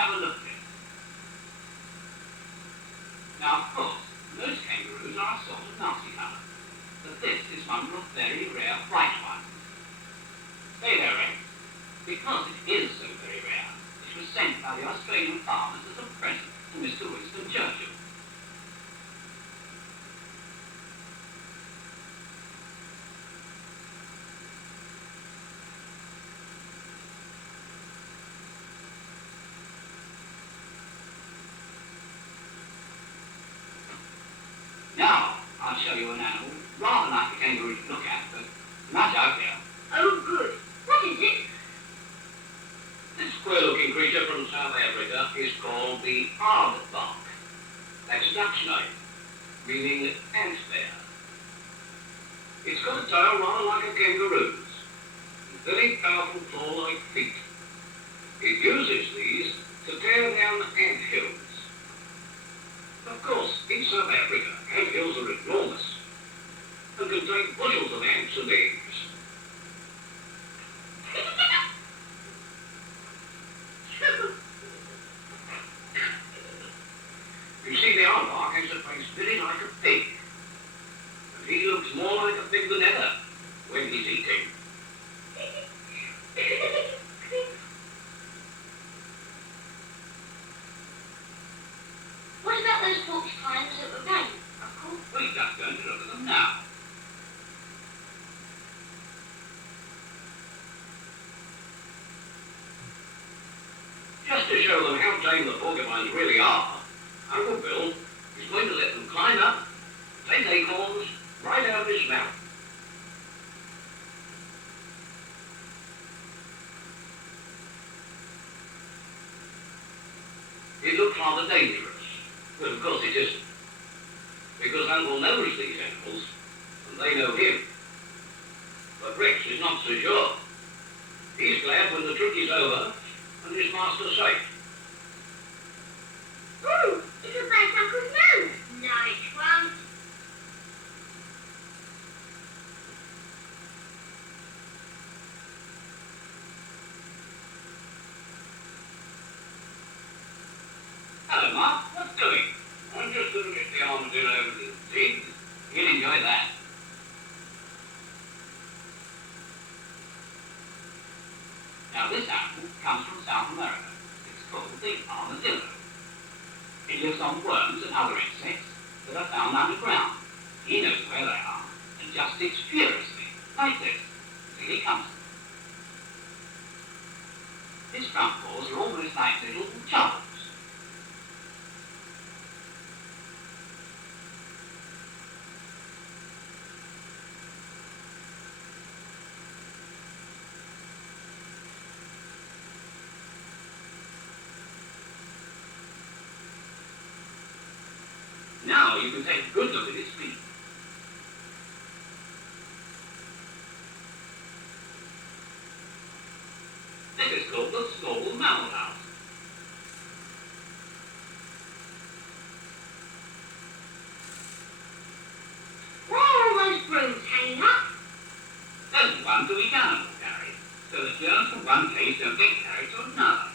have a look at it. Now, of course, most kangaroos are a sort of nasty colour, but this is one of the very rare bright ones. Say there, eggs. Because it is so very rare, it was sent by the Australian farmers as a present to Mr. Winston Churchill. Now, I'll show you an animal rather like a kangaroo to look at, but not out there. Oh, good. What is it? This queer-looking creature from South Africa is called the aardvark. That's a Dutch name, meaning ant bear. It's got a tail rather like a kangaroo's, and very powerful claw-like feet. It uses these to tear down ant hills. Of course, in South Africa, ant hills are enormous and contain bushels of ants and eggs. You see, the aardvark has a face very like a pig, and he looks more like a pig than ever when he's eating. What about those porcupines that were running, Uncle? We're just going to look at them now. Just to show them how tame the porcupines really are, Uncle Bill is going to let them climb up, take acorns right out of his mouth. It looks rather dangerous, but of course it isn't, because Uncle knows these animals, and they know him. But Rex is not so sure. He's glad when the trick is over and his master's safe. Ooh, it'll bite Uncle's nose. No, it won't. Hello, Mark. What's doing? I'm just going to get the armadillo over to the pig. You'll enjoy that. Now, this animal comes from South America. It's called the armadillo. It lives on worms and other insects that are found underground. He knows where they are and just digs furiously, like this, until he comes to them. His front paws are almost like little shovels. Now you can take a good look at his feet. This is called the small mammal house. Where are all those brooms hanging up? There's one to each animal carry, so the germs from one place don't get carried to another.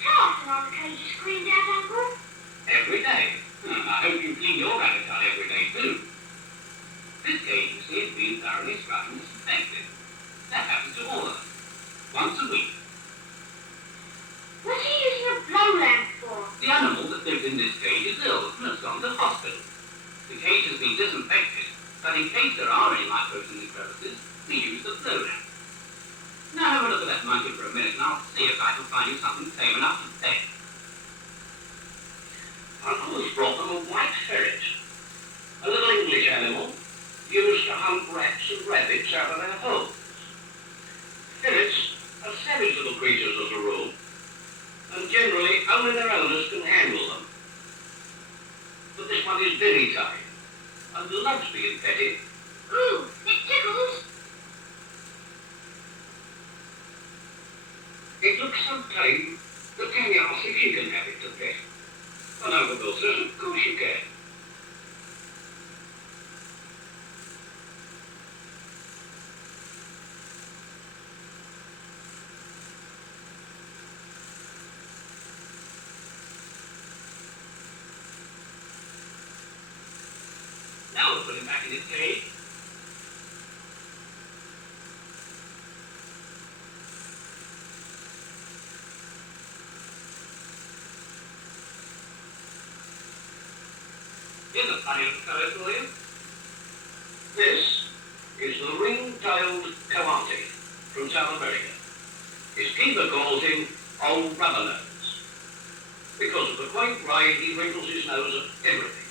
How often are the cages cleaned out, Uncle? Every day. I hope you clean your rabbit hole every day too. This cage, you see, has been thoroughly scrubbed and disinfected. That happens to all of them. Once a week. What's he using a blow lamp for? The animal that lives in this cage is ill and has gone to hospital. The cage has been disinfected, but in case there are any microbes in the crevices, we use the blow lamp. Now have a look at that monkey for a minute and I'll see if I can find you something tame enough to pet. Uncle has brought them a white ferret, a little English animal used to hunt rats and rabbits out of their holes. Ferrets are savage little creatures as a rule, and generally only their owners can handle them. But this one is very tame and loves being petted. Ooh, it tickles. It looks so tame that Tanya asks if she can have it to pet. And Uncle Bill says, of course you can. Now we'll put him back in his cage. Here's a funny little fellow for you. This is the ring-tailed coati from South America. His keeper calls him Old Rubber Nose because of the quaint way he wrinkles his nose at everything.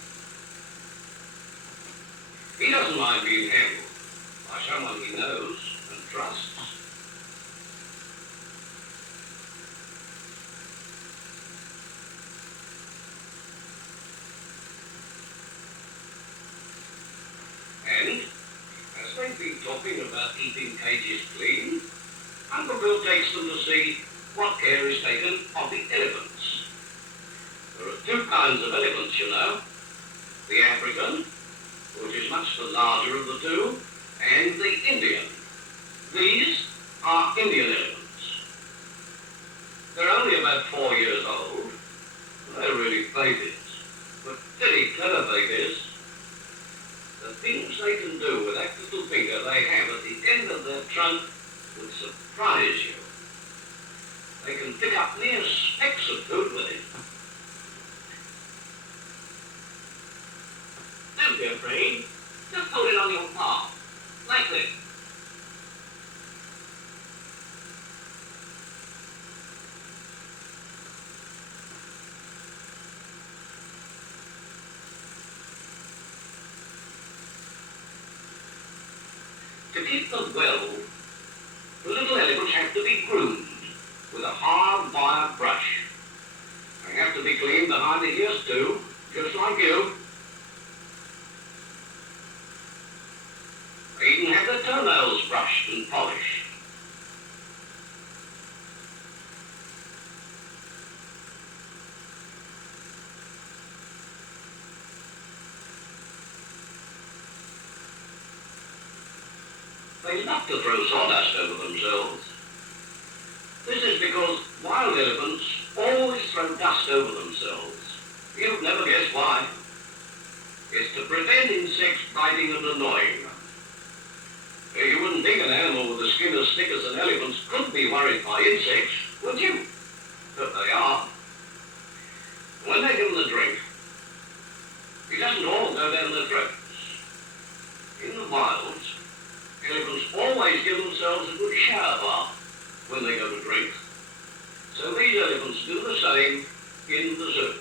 He doesn't mind being handled by someone he knows and trusts. And as they've been talking about keeping cages clean, Uncle Bill takes them to see what care is taken of the elephants. There are two kinds of elephants, you know. The African, which is much the larger of the two, and the Indian. These are Indian elephants. They're only about 4 years old. They're really babies, but very clever babies. The things they can do with that little finger they have at the end of their trunk would surprise you. They can pick up mere specks of food with it. Don't be afraid. Just hold it on your palm, like this. To keep them well, the little elephants have to be groomed with a hard wire brush. They have to be cleaned behind the ears too, just like you. They even have their toenails brushed and polished. They love to throw sawdust over themselves. This is because wild elephants always throw dust over themselves. You'd never guess why. It's to prevent insects biting and annoying them. You wouldn't think an animal with a skin as thick as an elephant's could be worried by insects, would you? But they are. When they give them the drink, it doesn't all go down their throats. In the wilds, elephants always give themselves a good shower bath when they go to drink. So these elephants do the same in the zoo.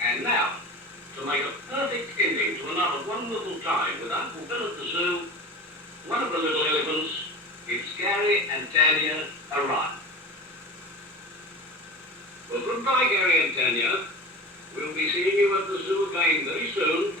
And now, to make a perfect ending to another wonderful time with Uncle Bill at the zoo, one of the little elephants gives Gary and Tanya a ride. Well, goodbye, Gary and Tanya. We'll be seeing you at the zoo again very soon.